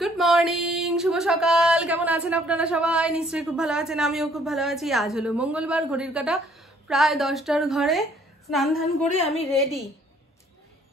Good morning, শুভ সকাল। কেমন আছেন আপনারা সবাই? নিশ্চয়ই খুব ভালো আছেন, আমিও খুব ভালো আছি। আজ হলো মঙ্গলবার, ঘড়ির কাঁটা প্রায় 10টার ঘরে। স্নান ধান করে আমি রেডি।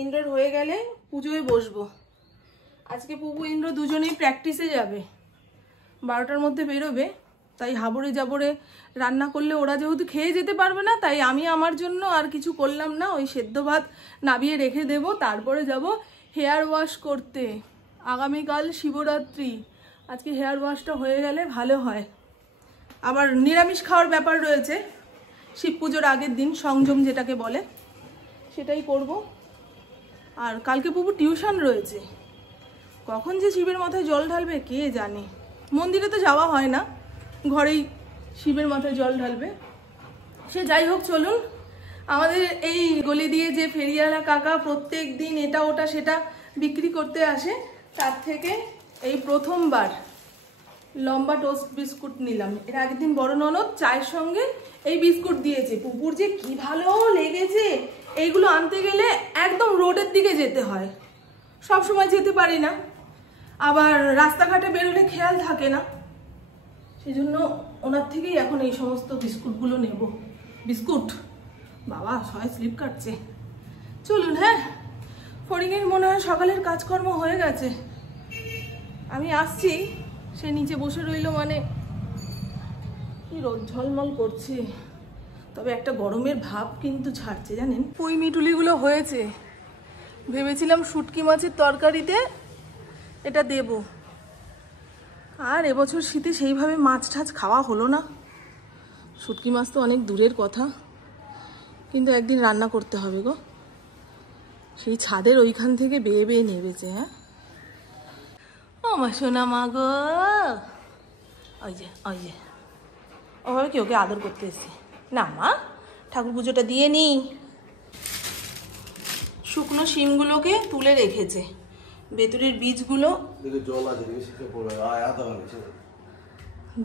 ইন্দ্রর হয়ে গেলে পুজোয় বসবো। আজকে পুপু ইন্দ্র দুজনেই প্র্যাকটিসে যাবে, 12টার মধ্যে বেরোবে। তাই হাবড়ে জাবড়ে রান্না করলে ওরা যেহেতু খেয়ে যেতে পারবে না, তাই আমি আমার জন্য আর কিছু করলাম না। ওই সেদ্ধ ভাত নাবিয়ে রেখে দেব, তারপরে যাব হেয়ার ওয়াশ করতে। আগামীকাল শিবরাত্রি, আজকে হেয়ার ওয়াশটা হয়ে গেলে ভালো হয়। আবার নিরামিষ খাওয়ার ব্যাপার রয়েছে, শিব পুজোর আগের দিন সংযম যেটাকে বলে, সেটাই করব। আর কালকে পুপু টিউশন রয়েছে, কখন যে শিবের মাথায় জল ঢালবে কে জানে। মন্দিরে তো যাওয়া হয় না, ঘরেই শিবের মাথায় জল ঢালবে। সে যাই হোক, চলুন। আমাদের এই গলি দিয়ে যে ফেরিওয়ালা কাকা প্রত্যেক দিন এটা ওটা সেটা বিক্রি করতে আসে, তার থেকে এই প্রথমবার লম্বা টোস্ট বিস্কুট নিলাম। এর আগের দিন বড় ননদ চায়ের সঙ্গে এই বিস্কুট দিয়েছে। পুকুর যে কি ভালো লেগেছে। এইগুলো আনতে গেলে একদম রোডের দিকে যেতে হয়, সব সময় যেতে পারি না, আবার রাস্তাঘাটে বেরোলে খেয়াল থাকে না। সেই জন্য ওনার থেকেই এখন এই সমস্ত বিস্কুটগুলো নেব। বিস্কুট বাবা সবাই স্লিপ কাটছে। চলুন। হ্যাঁ, ফড়িংয়ের মনে হয় সকালের কাজকর্ম হয়ে গেছে। আমি আসছি, সে নিচে বসে রইল। মানে কি রোদ ঝলমল করছে, তবে একটা গরমের ভাব কিন্তু ছাড়ছে জানেন। পুঁই মিটুলিগুলো হয়েছে, ভেবেছিলাম শুটকি মাছের তরকারিতে এটা দেব। আর এবছর শীতে সেইভাবে মাছ টাছ খাওয়া হলো না। শুটকি মাছ তো অনেক দূরের কথা, কিন্তু একদিন রান্না করতে হবে গো। সেই ছাদের ওইখান থেকে বেয়ে বেয়ে নেবেছে। হ্যাঁ ও মা সোনা মা গো, ওই যে ওভাবে কি ওকে আদর করতে এসছি না মা? ঠাকুর পুজোটা দিয়ে নি। শুকনো শিমগুলোকে তুলে রেখেছে, ভেতরের বীজগুলো।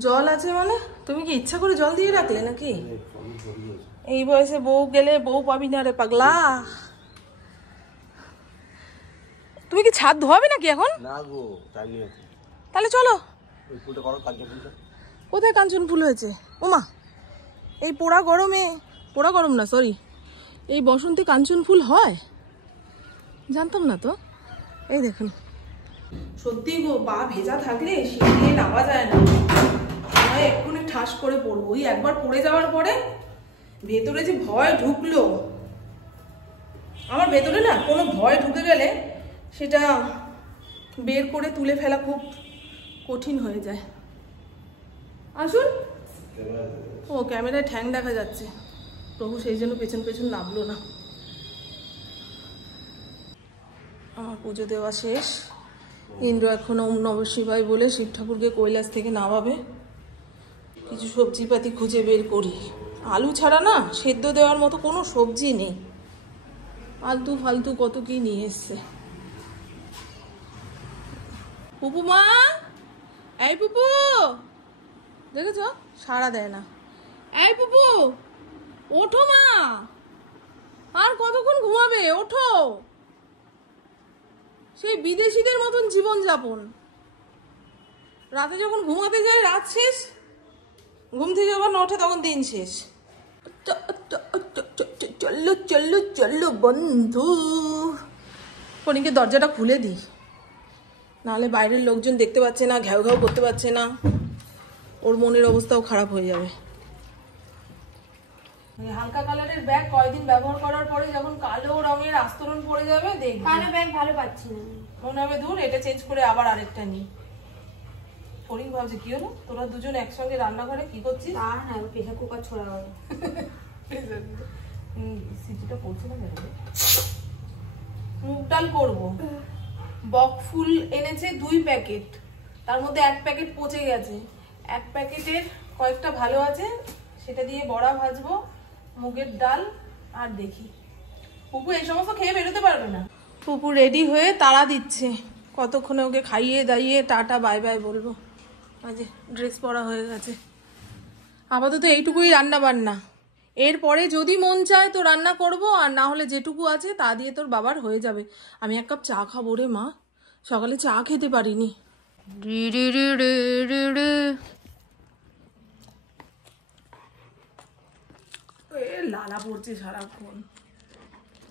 জল আছে মানে তুমি কি ইচ্ছা করে জল দিয়ে রাখলে নাকি? এই বয়সে বউ গেলে বউ পাবি না রে পাগলা। তুমি কি ছাদ ধোয়াবে নাকি এখন? না গো, টাইম নেই। তাহলে চলো। ওই ফুলটা করো, কাঞ্চন ফুলটা। কোথায় কাঞ্চন ফুল হয়েছে? ওমা, এই পোড়া গরমে, পোড়া গরম না সরি, এই বসন্তে কাঞ্চন ফুল হয় জানতাম না তো। এই দেখুন, সত্যি গো, পা ভেজা থাকলে সিঁড়ি দিয়ে নামা যায় না। এক্ষুনি ঠাস করে পড়বো। ওই একবার পড়ে যাওয়ার পরে ভেতরে যে ভয় ঢুকলো আমার, ভেতরে না কোনো ভয় ঢুকে গেলে সেটা বের করে তুলে ফেলা খুব কঠিন হয়ে যায়। আসুন। ও ক্যামেরায় ঠ্যাং দেখা যাচ্ছে, প্রভু সেই জন্য পেছন পেছন নামলো না। আমার পুজো দেওয়া শেষ। ইন্দ্র এখন ওম নমঃ শিবায় বলে শিব ঠাকুরকে কৈলাস থেকে নামাবে। কিছু সবজিপাতি খুঁজে বের করি। আলু ছাড়া না সেদ্ধ দেওয়ার মতো কোনো সবজি নেই। আলতু ফালতু কত কি নিয়ে এসছে। পুপু মা, এই পুপু, দেখেছ সাড়া দেয় না। এই পুপু ওঠো মা, আর কতক্ষণ ঘুমাবে? ওঠো। সেই বিদেশিদের মতন জীবন যাপন। রাতে যখন ঘুমাতে যায় রাত শেষ, ঘুম থেকে যখন ওঠে তখন দিন শেষ। চলো চলো চলো বন্ধু। ফণিকে দরজাটা খুলে দিই, নাহলে বাইরের লোকজন দেখতে পাচ্ছে না, ঘ্যাও ঘ্যাও করতে পারছে না, ওর মনের অবস্থাও খারাপ হয়ে যাবে। হালকা কালারের ব্যাগ কয়েকদিন ব্যবহার করার পরে যখন কালো রঙের আস্তরণ পড়ে যাবে দেখবি। কালো ব্যাগ ভালো পাচ্ছি না, মনে হবে দূর, এটা চেঞ্জ করে আবার আরেকটা নিই। ফরিং ভাবছে কি হলো, তোরা দুজন একসঙ্গে রান্নাঘরে কি করছিস? তা না প্রেসার কুকার ছোড়া হবে। সিটিটা পড়ছে না কেন? মুগ ডাল করবো। বক ফুল এনেছে 2 প্যাকেট, তার মধ্যে 1 প্যাকেট পচে গেছে। 1 প্যাকেটের কয়েকটা ভালো আছে, সেটা দিয়ে বড়া ভাজবো, মুগের ডাল। আর দেখি, পুপু এই সমস্ত খেয়ে বেরোতে পারবে না। পুপু রেডি হয়ে তাড়া দিচ্ছে, কতক্ষণে ওকে খাইয়ে দাইয়ে টাটা বাই বাই বলবো। আজ ড্রেস পরা হয়ে গেছে। আপাতত এইটুকুই রান্না বান্না। এরপরে যদি মন চায় তো রান্না করব, আর না হলে যেটুকু আছে তা দিয়ে তোর বাবার হয়ে যাবে। আমি 1 কাপ চা খাবো রে মা, সকালে চা খেতে পারিনি। লালা পড়ছে সারাক্ষণ।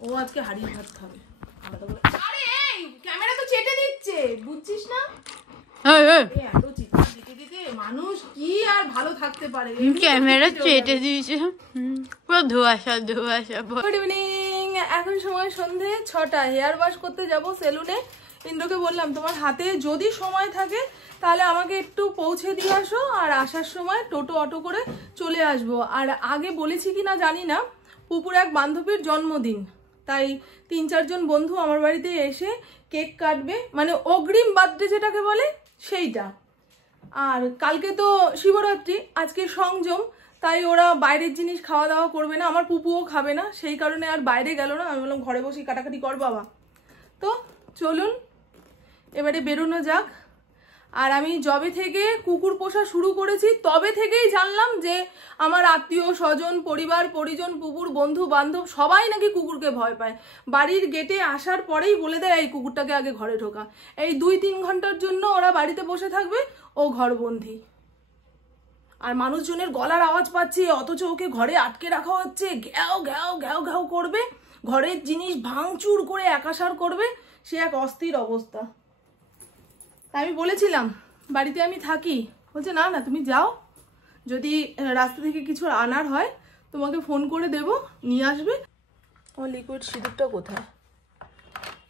ও আজকে হারিয়ে ভাত খাবে। আরে এই ক্যামেরা তো চেটে দিচ্ছে, বুঝছিস না? এত চিৎকার দিতে দিতে মানুষ কি আর ভালো থাকতে পারে? ক্যামেরা চেটে দিয়েছে, পুরো ধোঁয়াশা ধোঁয়াশা। গুড ইভিনিং, এখন সময় সন্ধে 6টা। হেয়ার ওয়াশ করতে যাব সেলুনে। ইন্দ্রকে বললাম তোমার হাতে যদি সময় থাকে তাহলে আমাকে একটু পৌঁছে দিয়ে আসো, আর আসার সময় টোটো অটো করে চলে আসবো। আর আগে বলেছি কি না জানি না, পুপুর এক বান্ধবীর জন্মদিন, তাই 3-4 জন বন্ধু আমার বাড়িতে এসে কেক কাটবে, মানে অগ্রিম বার্থডে যেটাকে বলে সেইটা। আর কালকে তো শিবরাত্রি, আজকে সংযম, তাই ওরা বাইরের জিনিস খাওয়া দাওয়া করবে না, আমার পুপুও খাবে না, সেই কারণে আর বাইরে গেল না। আমি বললাম ঘরে বসে কাটাকাটি কর বাবা। তো চলুন এবারে বেরোনো যাক। আর আমি যবে থেকে কুকুর পোষা শুরু করেছি তবে থেকেই জানলাম যে আমার আত্মীয় স্বজন, পরিবার পরিজন, পুকুর বন্ধু বান্ধব সবাই নাকি কুকুরকে ভয় পায়। বাড়ির গেটে আসার পরেই বলে দেয় এই কুকুরটাকে আগে ঘরে ঢোকা। এই 2-3 ঘন্টার জন্য ওরা বাড়িতে বসে থাকবে, ও ঘরবন্দি। আর মানুষজনের গলার আওয়াজ পাচ্ছে, অথচ ওকে ঘরে আটকে রাখা হচ্ছে। ঘ্যাও ঘ্যাও ঘ্যাও ঘ্যাও করবে, ঘরের জিনিস ভাঙচুর করে একাসার করবে, সে এক অস্থির অবস্থা। আমি বলেছিলাম বাড়িতে আমি থাকি, বলছে না না তুমি যাও, যদি রাস্তা থেকে কিছু আনার হয় তোমাকে ফোন করে দেব, নিয়ে আসবে। আমার লিকুইড সিঁদুরটা কোথায়?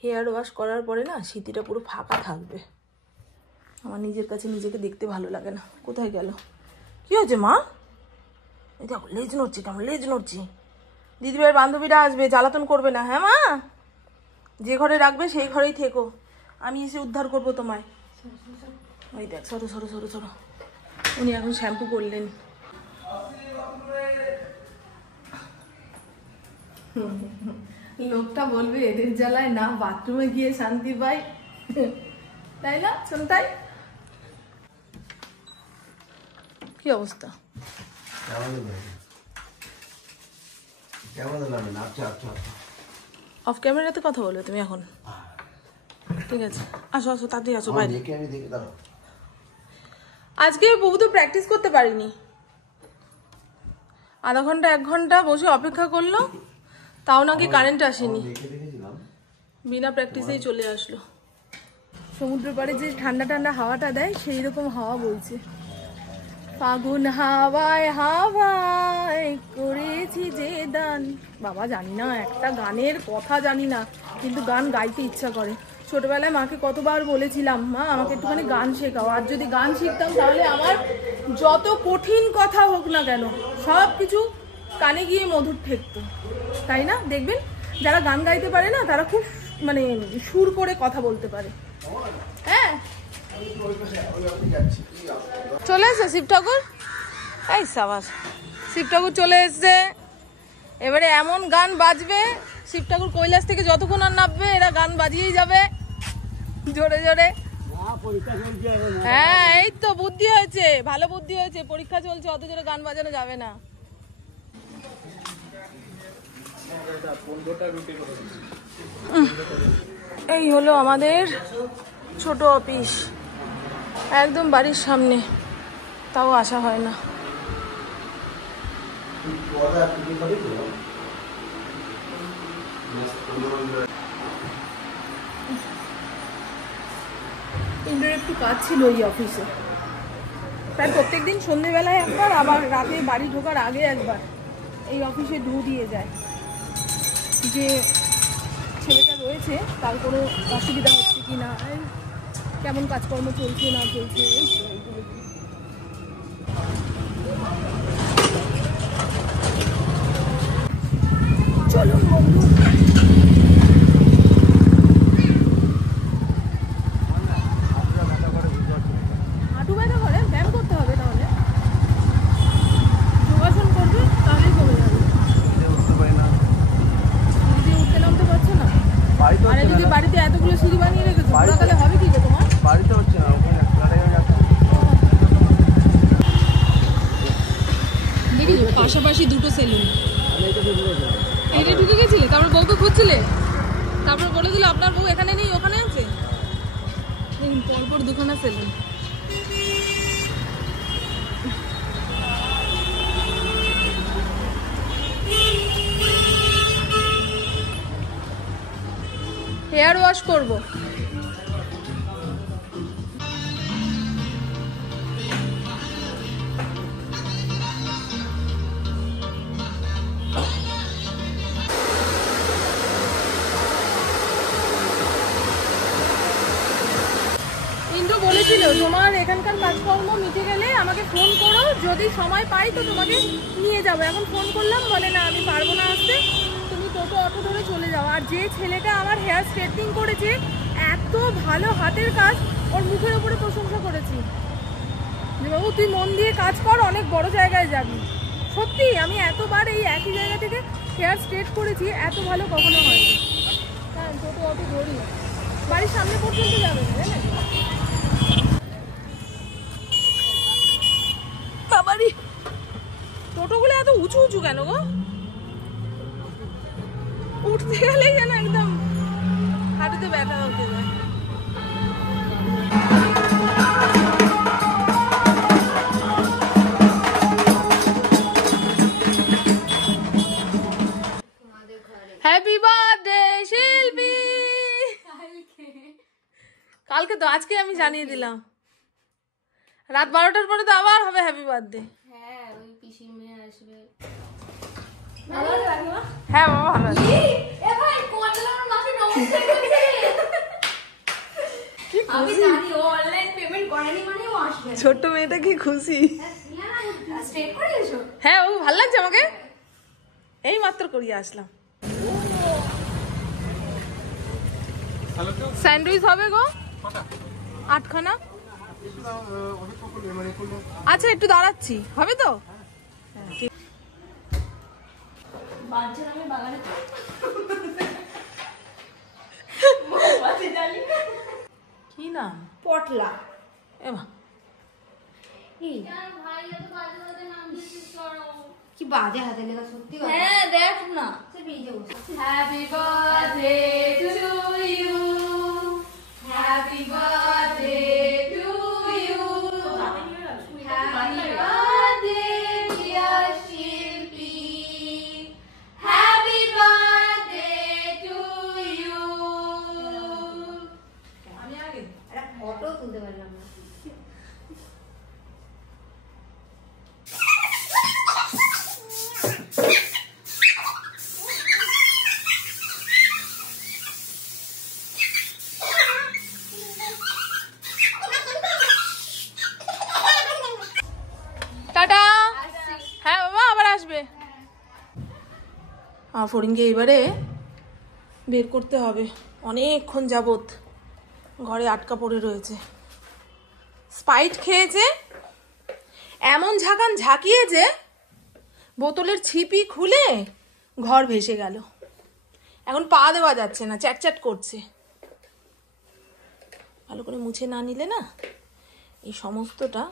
হেয়ার ওয়াশ করার পরে না সিঁথিটা পুরো ফাঁকা থাকবে, আমার নিজের কাছে নিজেকে দেখতে ভালো লাগে না। কোথায় গেল? কি হয়েছে মা? এই দেখো লেজ নড়ছে, কেমন লেজ নড়ছে। দিদিভাইয়ের বান্ধবীরা আসবে, জ্বালাতন করবে না। হ্যাঁ মা, যে ঘরে রাখবে সেই ঘরেই থেকো, আমি এসে উদ্ধার করবো তোমায়। ওই দেখ, সরো সরো সরো সরো। উনি এখন শ্যাম্পু করলেন। লোকটা বলবে এদের জ্বালায় না বাথরুমে গিয়ে শান্তি পাই, তাই না? শোন তাই কি অবস্থা? অফ ক্যামেরাতে কথা বলবে তুমি এখন? ঠিক আছে, আসো আসো তাড়াতাড়ি আসো বাইরে। আজকে বহু তো প্র্যাকটিস করতে পারিনি, আধা ঘন্টা 1 ঘন্টা বসে অপেক্ষা করলো, তাও নাকি কারেন্ট আসেনি, বিনা প্র্যাকটিসেই চলে আসলো। সমুদ্র পাড়ে যে ঠান্ডা ঠান্ডা হাওয়াটা দেয় সেই রকম হাওয়া বইছে। ফাগুন হাওয়ায় হাওয়ায় করেছি যে দান। বাবা জানি না, একটা গানের কথা জানি না, কিন্তু গান গাইতে ইচ্ছা করে। ছোটবেলায় মাকে কতবার বলেছিলাম মা আমাকে একটুখানি গান শেখাও, আর যদি গান শিখতাম তাহলে আমার যত কঠিন কথা হোক না কেন সব কিছু কানে গিয়ে মধুর ঠেকতো, তাই না? দেখবেন যারা গান গাইতে পারে না তারা খুব মানে সুর করে কথা বলতে পারে। হ্যাঁ চলে এসে শিব ঠাকুর, এই সাবাস, শিব ঠাকুর চলে এসছে। এবারে এমন গান বাজবে, শিব ঠাকুর কৈলাস থেকে যতক্ষণ আর নামবে এরা গান বাজিয়েই যাবে জোরে জোরে। হ্যাঁ এই তো বুদ্ধি হয়েছে, ভালো বুদ্ধি হয়েছে, পরীক্ষা চলছে, অত জোরে গান বাজানো যাবে না। এই হলো আমাদের ছোট অফিস, একদম বাড়ির সামনে, তাও আসা হয় না। ইন্দ্রের একটু কাজ ছিল এই অফিসে, প্রায় প্রত্যেকদিন সন্ধ্যেবেলায় একবার, আবার রাতে বাড়ি ঢোকার আগে একবার এই অফিসে ঢু দিয়ে যায়, যে ছেলেটা রয়েছে তার কোনো অসুবিধা হচ্ছে কি না, কেমন কাজকর্ম চলছে না চলছে। চলুন বন্ধু, হাঁটু ব্যথা করে, ব্যায়াম করতে হবে, তাহলে যোগাসন করবে তাহলেই কমে যাবে। যদি উঠতে নামতে পারছো না, আরে যদি বাড়িতে এতগুলো সিঁড়ি বানিয়ে রেখেছো তাহলে হবে কি গো তোমার? বাড়িতে হচ্ছে না, দেখি পাশাপাশি দুটো সেলুন, এইটা ঢুকে গেছিলে, তারপর বউকে খুঁজছিলে, তারপর বলে দিলে আপনার বউ এখানে নেই ওখানে আছে। পরপর ওর দুখানা সেলুন। হেয়ার ওয়াশ করবো। ইন্দ্র বলেছিল তোমার এখানকার কাজকর্ম মিটে গেলে আমাকে ফোন করো, যদি সময় পাই তো তোমাকে নিয়ে যাবো। এখন ফোন করলাম, বলে না আমি পারবো না আসতে, তুমি টোটো অটো ধরে চলে যাও। আর যে ছেলেটা আমার হেয়ার স্ট্রেটনিং করেছে, এত ভালো হাতের কাজ, ওর মুখের উপরে প্রশংসা করেছি যে বাবু তুই মন দিয়ে কাজ কর, অনেক বড় জায়গায় যাবি। সত্যি আমি এতবার এই একই জায়গা থেকে হেয়ার স্ট্রেট করেছি, এত ভালো কখনো হয়নি। হ্যাঁ, টোটো অটো ধরি, বাড়ির সামনে পর্যন্ত যাবে না, জানেন? বাবারি, টোটোগুলো এত উঁচু উঁচু কেন গো? উঠতে গেলে যেন একদম হাঁটুতে ব্যথা হতে যায়। হ্যাপি বার্থডে শিল্পী। কালকে তো, আজকে আমি জানিয়ে দিলাম। রাত 12টার পরে তো আবার হবে হ্যাপি বার্থডে। হ্যাঁ, ওই পিসির মেয়ে আসবে। হ্যাঁ বাবা, ভালো আছে। এ ভাই, কোয়ালার মাকে নমস্কার করছে। আমি জানি ও অনলাইন পেমেন্ট করেনি মানে ও আসবে। ছোট্ট মেয়েটা কি খুশি। স্ট্রেট করে এসো। হ্যাঁ বাবু, ভালো লাগছে আমাকে, এই মাত্র করিয়ে আসলাম। স্যান্ডউইচ হবে গো 8খানা। আচ্ছা একটু দাঁড়াচ্ছি, হবে তো? কি নাম? পটলা। এমা কি বাজে হাতে লেখা, সত্যি বাজে। হ্যাঁ দেখ না, সে ভিজে বসে। Happy birthday to you, happy birthday to you, happy birthday dear Shilpi, happy birthday to you. আমি আগে একটা ফটো তুলতে পারলাম না। টাটা। হ্যাঁ বাবা, আবার আসবে। আমার ফড়িংকে এবারে বের করতে হবে, অনেকক্ষণ যাবত ঘরে আটকা পড়ে রয়েছে। স্পাইট খেয়েছে, এমন ঝাঁকান ঝাঁকিয়েছে, বোতলের ছিপি খুলে ঘর ভেসে গেল। এখন পা দেওয়া যাচ্ছে না, চ্যাট করছে। ভালো করে মুছে না নিলে না এই সমস্তটা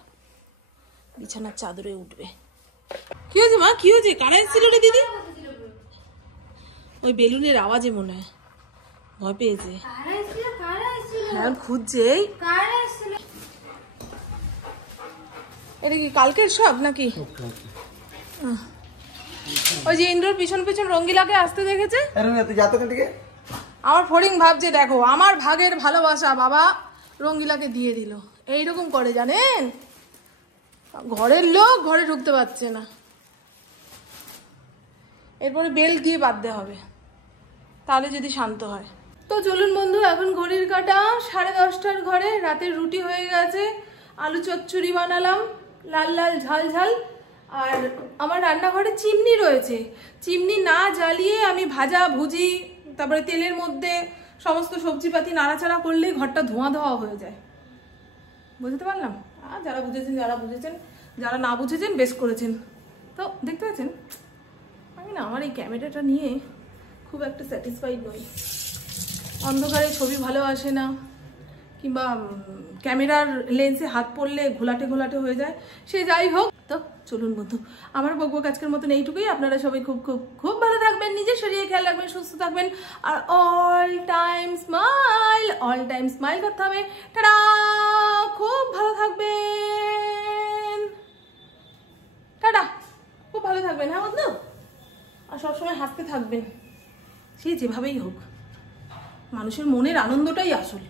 বিছানার চাদরে উঠবে। কি হয়েছে মা, কি হয়েছে? কারা এসেছিল রে দিদি? ওই বেলুনের আওয়াজে মনে হয় ভয় পেয়েছে। হ্যাঁ খুঁজছে। এটা কি কালকের সব নাকি? ওই যে ইন্দ্রর পিছন পিছন রঙ্গিলাকে আসতে দেখেছে, আমার ফড়িং ভাবছে দেখো আমার ভাগের ভালোবাসা বাবা রঙ্গিলাকে দিয়ে দিল। এইরকম করে জানেন, ঘরের লোক ঘরে ঢুকতে পারছে না। এরপরে বেল দিয়ে বাঁধতে হবে, তাহলে যদি শান্ত হয়। তো চলুন বন্ধু, এখন ঘড়ির কাঁটা 10:30 ঘরে। রাতের রুটি হয়ে গেছে, আলু চচ্চড়ি বানালাম লাল লাল ঝাল ঝাল। আর আমার রান্নাঘরে চিমনি রয়েছে, চিমনি না জ্বালিয়ে আমি ভাজা ভুজি, তারপরে তেলের মধ্যে সমস্ত সবজিপাতি নাড়াচাড়া করলেই ঘরটা ধোঁয়া ধোঁয়া হয়ে যায়। বুঝতে পারলাম? আর যারা বুঝেছেন যারা বুঝেছেন, যারা না বুঝেছেন বেশ করেছেন। তো দেখতে পাচ্ছেন আমি না আমার এই ক্যামেরাটা নিয়ে খুব একটা স্যাটিসফাইড নই। অন্ধকারে ছবি ভালো আসে না, কিংবা ক্যামেরার লেন্সে হাত পড়লে ঘোলাটে ঘোলাটে হয়ে যায়। সে যাই হোক, তো চলুন বন্ধু, আমার বকবক আজকের মতন এইটুকুই। আপনারা সবাই খুব খুব খুব ভালো থাকবেন, নিজের শরীরে খেয়াল রাখবেন, সুস্থ থাকবেন, আর all time smile all time smile করতে হবে। টাটা, খুব ভালো থাকবেন, টাটা, খুব ভালো থাকবেন। হ্যাঁ বন্ধু, আর সবসময় হাসতে থাকবেন, সে যেভাবেই হোক। মানুষের মনের আনন্দটাই আসল।